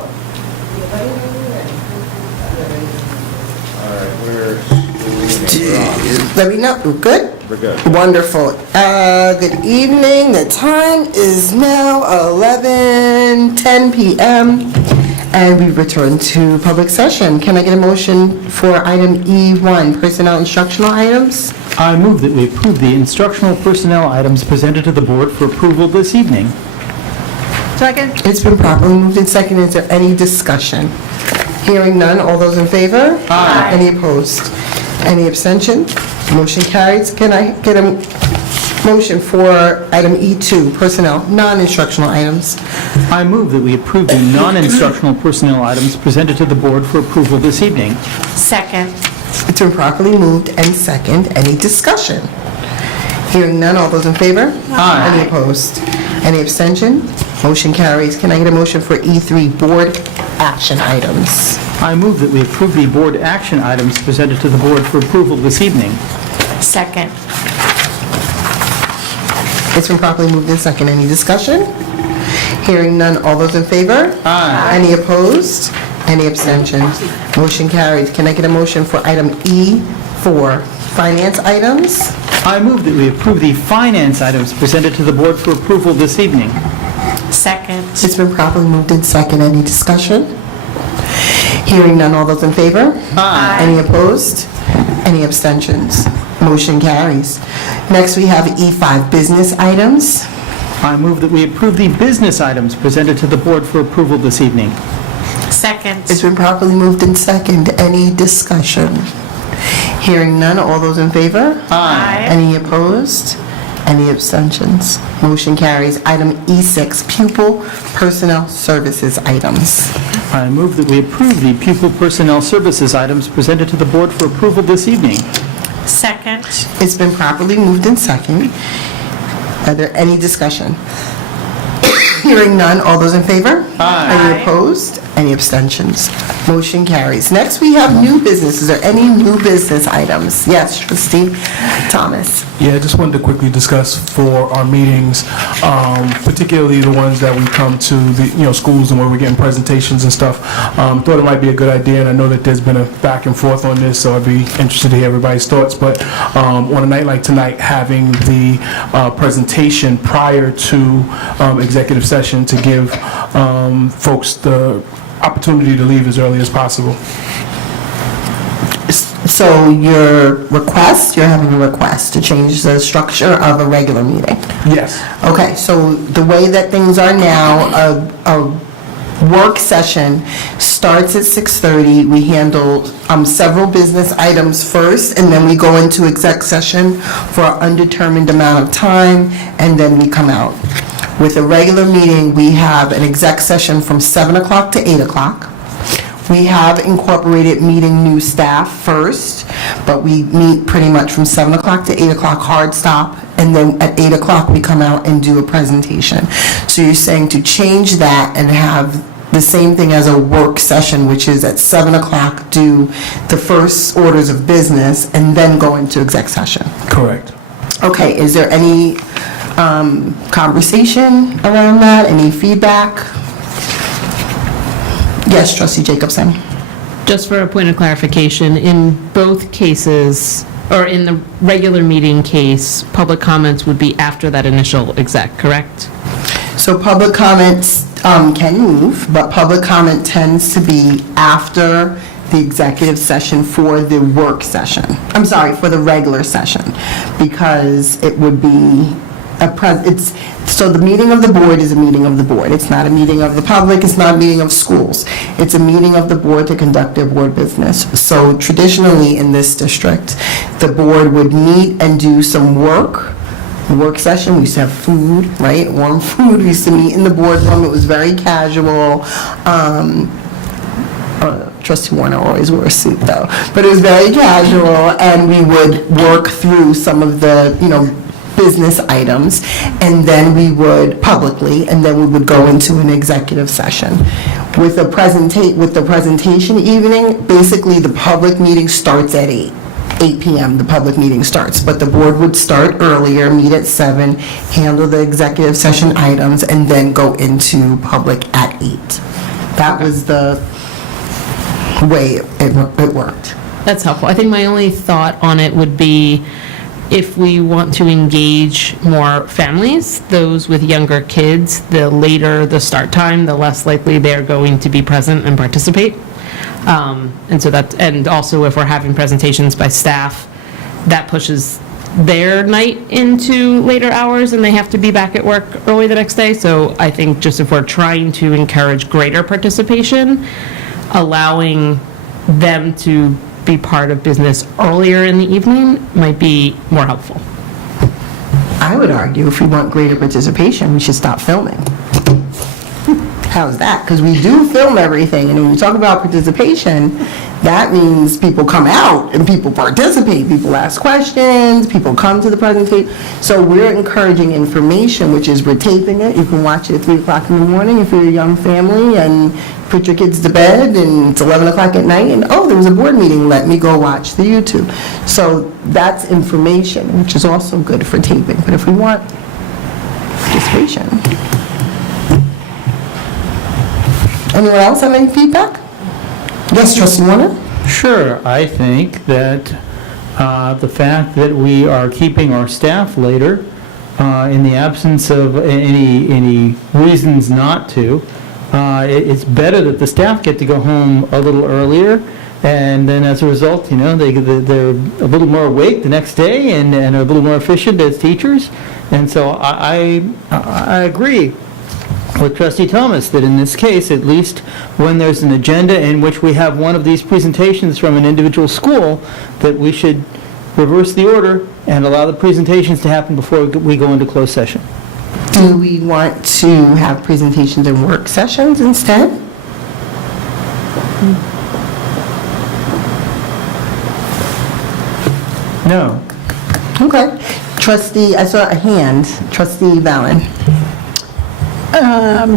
All right, we're Let me know. Good? We're good. Wonderful. Good evening. The time is now 11:10 p.m. and we return to public session. Can I get a motion for item E1, personnel instructional items? I move that we approve the instructional personnel items presented to the board for approval this evening. Second. It's been properly moved and seconded. Is there any discussion? Hearing none. All those in favor? Aye. Any opposed? Any abstention? Motion carries. Can I get a motion for item E2, personnel, non-instructional items? I move that we approve the non-instructional personnel items presented to the board for approval this evening. Second. It's been properly moved and second. Any discussion? Hearing none. All those in favor? Aye. Any opposed? Any abstention? Motion carries. Can I get a motion for E3, board action items? I move that we approve the board action items presented to the board for approval this evening. Second. It's been properly moved and second. Any discussion? Hearing none. All those in favor? Aye. Any opposed? Any abstentions? Motion carries. Can I get a motion for item E4, finance items? I move that we approve the finance items presented to the board for approval this evening. Second. It's been properly moved and second. Any discussion? Hearing none. All those in favor? Aye. Any opposed? Any abstentions? Motion carries. Next, we have E5, business items. I move that we approve the business items presented to the board for approval this evening. Second. It's been properly moved and second. Any discussion? Hearing none. All those in favor? Aye. Any opposed? Any abstentions? Motion carries. Item E6, pupil personnel services items. I move that we approve the pupil personnel services items presented to the board for approval this evening. Second. It's been properly moved and second. Are there any discussion? Hearing none. All those in favor? Aye. Any opposed? Any abstentions? Motion carries. Next, we have new business. Is there any new business items? Yes, Trustee Thomas. Yeah, I just wanted to quickly discuss for our meetings, particularly the ones that we come to the, schools and where we're getting presentations and stuff. Thought it might be a good idea, and I know that there's been a back and forth on this, so I'd be interested to hear everybody's thoughts. But on a night like tonight, having the presentation prior to executive session to give folks the opportunity to leave as early as possible. So you're having a request to change the structure of a regular meeting? Yes. Okay, so the way that things are now, a work session starts at 6:30. We handle several business items first, and then we go into exec session for an undetermined amount of time, and then we come out. With a regular meeting, we have an exec session from 7 o'clock to 8 o'clock. We have incorporated meeting new staff first, but we meet pretty much from 7 o'clock to 8 o'clock, hard stop, and then at 8 o'clock we come out and do a presentation. So you're saying to change that and have the same thing as a work session, which is at 7 o'clock, do the first orders of business, and then go into exec session? Correct. Okay, is there any conversation around that? Any feedback? Yes, Trustee Jacobson. Just for a point of clarification, in both cases, or in the regular meeting case, public comments would be after that initial exec, correct? So public comments can move, but public comment tends to be after the executive session for the work session. I'm sorry, for the regular session, because it would be so the meeting of the board is a meeting of the board. It's not a meeting of the public, it's not a meeting of schools. It's a meeting of the board to conduct their board business. So traditionally in this district, the board would meet and do some work session. We used to have food, right? Warm food. We used to meet in the boardroom. It was very casual. Trustee Warner always wore a suit though, but it was very casual, and we would work through some of the, business items, and then we would publicly, and then we would go into an executive session. With the presentation evening, basically the public meeting starts at 8 p.m. the public meeting starts, but the board would start earlier, meet at 7, handle the executive session items, and then go into public at 8. That was the way it worked. That's helpful. I think my only thought on it would be if we want to engage more families, those with younger kids, the later the start time, the less likely they're going to be present and participate. And also if we're having presentations by staff, that pushes their night into later hours and they have to be back at work early the next day. So I think just if we're trying to encourage greater participation, allowing them to be part of business earlier in the evening might be more helpful. I would argue if we want greater participation, we should stop filming. How's that? Because we do film everything, and when we talk about participation, that means people come out and people participate, people ask questions, people come to the presentation. So we're encouraging information, which is we're taping it. You can watch it at 3 o'clock in the morning if you're a young family and put your kids to bed and it's 11 o'clock at night and, oh, there was a board meeting, let me go watch the YouTube. So that's information, which is also good for taping. But if we want participation. Anyone else have any feedback? Yes, Trustee Warner? Sure, I think that the fact that we are keeping our staff later, in the absence of any reasons not to, it's better that the staff get to go home a little earlier, and then as a result, they're a little more awake the next day and are a little more efficient as teachers. And so I agree with Trustee Thomas that in this case, at least when there's an agenda in which we have one of these presentations from an individual school, that we should reverse the order and allow the presentations to happen before we go into closed session. Do we want to have presentations and work sessions instead? No. Okay. Trustee, I saw a hand. Trustee Valen.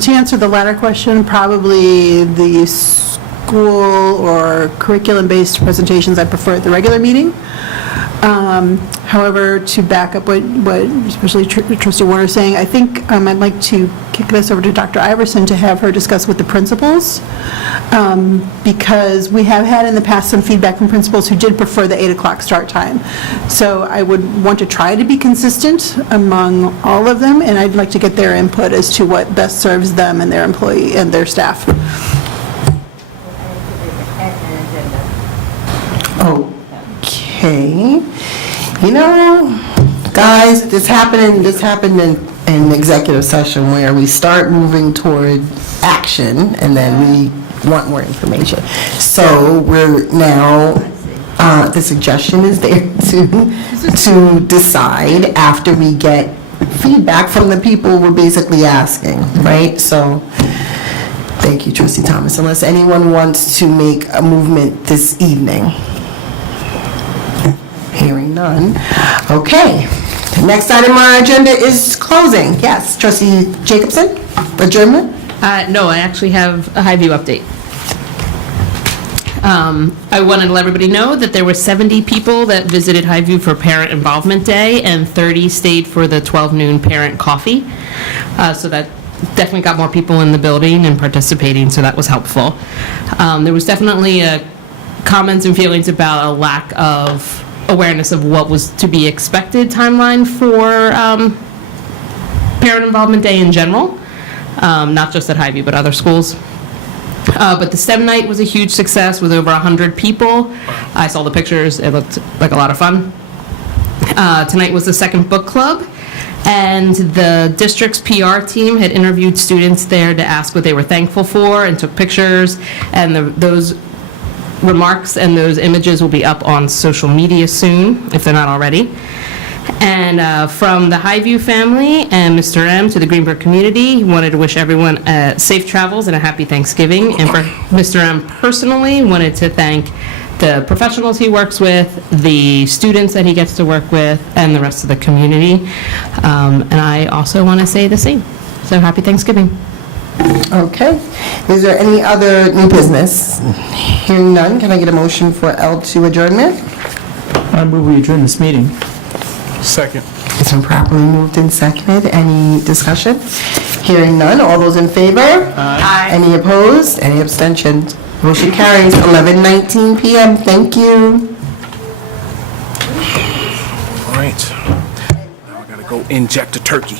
To answer the latter question, probably the school or curriculum-based presentations I prefer at the regular meeting. However, to back up what especially Trustee Warner is saying, I think I'd like to kick this over to Dr. Iverson to have her discuss with the principals, because we have had in the past some feedback from principals who did prefer the 8 o'clock start time. So I would want to try to be consistent among all of them, and I'd like to get their input as to what best serves them and their employee and their staff. Okay. Guys, this happened in executive session where we start moving toward action and then we want more information. So we're now, the suggestion is there to decide after we get feedback from the people we're basically asking, right? So, thank you, Trustee Thomas. Unless anyone wants to make a movement this evening. Hearing none. Okay. The next item on our agenda is closing. Yes, Trustee Jacobson, adjournment? No, I actually have a Highview update. I wanted to let everybody know that there were 70 people that visited Highview for Parent Involvement Day, and 30 stayed for the 12 noon parent coffee. So that definitely got more people in the building and participating, so that was helpful. There was definitely comments and feelings about a lack of awareness of what was to be expected timeline for Parent Involvement Day in general, not just at Highview, but other schools. But the STEM night was a huge success with over 100 people. I saw the pictures. It looked like a lot of fun. Tonight was the second book club, and the district's PR team had interviewed students there to ask what they were thankful for and took pictures, and those remarks and those images will be up on social media soon, if they're not already. And from the Highview family and Mr. M to the Greenburgh community, he wanted to wish everyone safe travels and a happy Thanksgiving. And for Mr. M personally, wanted to thank the professionals he works with, the students that he gets to work with, and the rest of the community. And I also want to say the same. So happy Thanksgiving. Okay. Is there any other new business? Hearing none, can I get a motion for L2 adjournment? I move we adjourn this meeting. Second. It's been properly moved and seconded. Any discussion? Hearing none, all those in favor? Aye. Any opposed? Any abstentions? Motion carries, 11:19 PM. Thank you. All right. Now I gotta go inject a turkey.